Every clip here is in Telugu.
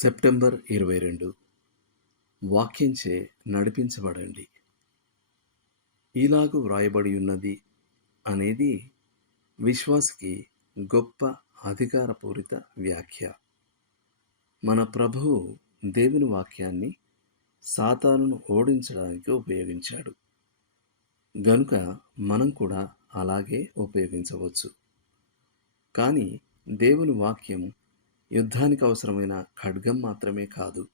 సెప్టెంబర్ ఇరవై రెండు. వాక్యంచే నడిపించబడండి. ఇలాగు వ్రాయబడి ఉన్నది అనేది విశ్వాస్కి గొప్ప అధికారపూరిత వ్యాఖ్య. మన ప్రభువు దేవుని వాక్యాన్ని సాతానును ఓడించడానికి ఉపయోగించాడు. గనుక మనం కూడా అలాగే ఉపయోగించవచ్చు. కానీ దేవుని వాక్యం యుద్ధానికి అవసరమైన ఖడ్గం మాత్రమే కాదు.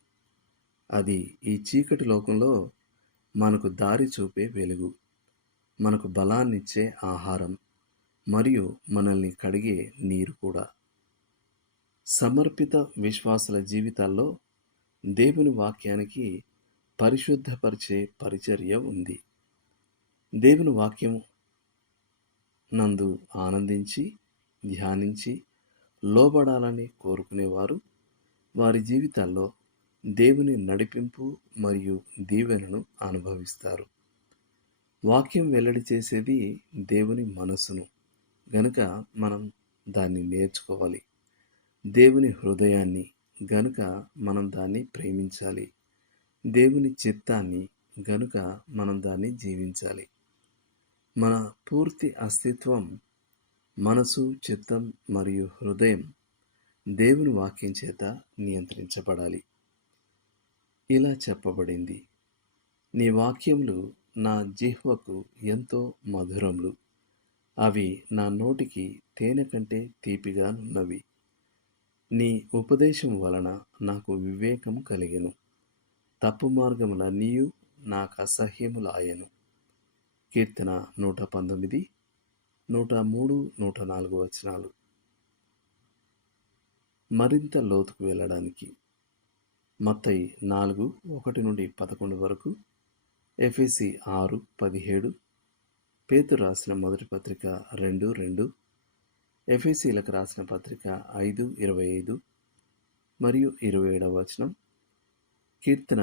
అది ఈ చీకటి లోకంలో మనకు దారి చూపే వెలుగు. మనకు బలాన్నిచ్చే ఆహారం మరియు మనల్ని కడిగే నీరు కూడా. సమర్పిత విశ్వాసుల జీవితాల్లో దేవుని వాక్యానికి పరిశుద్ధపరిచే పరిచర్య ఉంది. దేవుని వాక్యం నందు ఆనందించి ధ్యానించి లోబడాలని కోరుకునేవారు. వారి జీవితాల్లో దేవుని నడిపింపు మరియు దీవెనను అనుభవిస్తారు. వాక్యం వెల్లడి చేసేది దేవుని మనసును. గనుక మనం దాన్ని నేర్చుకోవాలి. దేవుని హృదయాన్ని గనుక మనం దాన్ని ప్రేమించాలి. దేవుని చిత్తాన్ని గనుక మనం దాన్ని జీవించాలి. మన పూర్తి అస్తిత్వం మనసు చిత్తం మరియు హృదయం దేవుని వాక్యం చేత నియంత్రించబడాలి. ఇలా చెప్పబడింది. నీ వాక్యములు నా జిహ్వకు ఎంతో మధురములు. అవి నా నోటికి తేనె కంటే తీపిగానున్నవి నీ ఉపదేశం వలన నాకు వివేకం కలిగెను. తప్పు మార్గములన్నీయు నాకు అసహ్యములాయను. కీర్తన నూట పంతొమ్మిది నూట మూడు నూట నాలుగు వచనాలు. మరింత లోతుకు వెళ్ళడానికి మత్తయి నాలుగు ఒకటి నుండి పదకొండు వరకు ఎఫ్ఎసి ఆరు పదిహేడు పేతు రాసిన మొదటి పత్రిక రెండు రెండు ఎఫ్ఎసీలకు రాసిన పత్రిక ఐదు ఇరవై ఐదు మరియు ఇరవై ఏడవ వచనం కీర్తన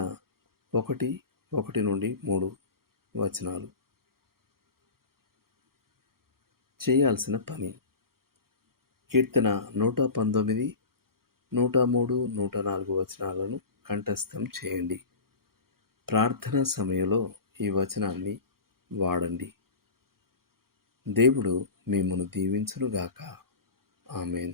ఒకటి ఒకటి నుండి మూడు వచనాలు. చేయాల్సిన పని. కీర్తన నూట పంతొమ్మిది నూట మూడు నూట నాలుగు వచనాలను కంఠస్థం చేయండి. ప్రార్థన సమయంలో ఈ వచనాన్ని వాడండి. దేవుడు మిమ్మను దీవించునుగాక. ఆమెన్.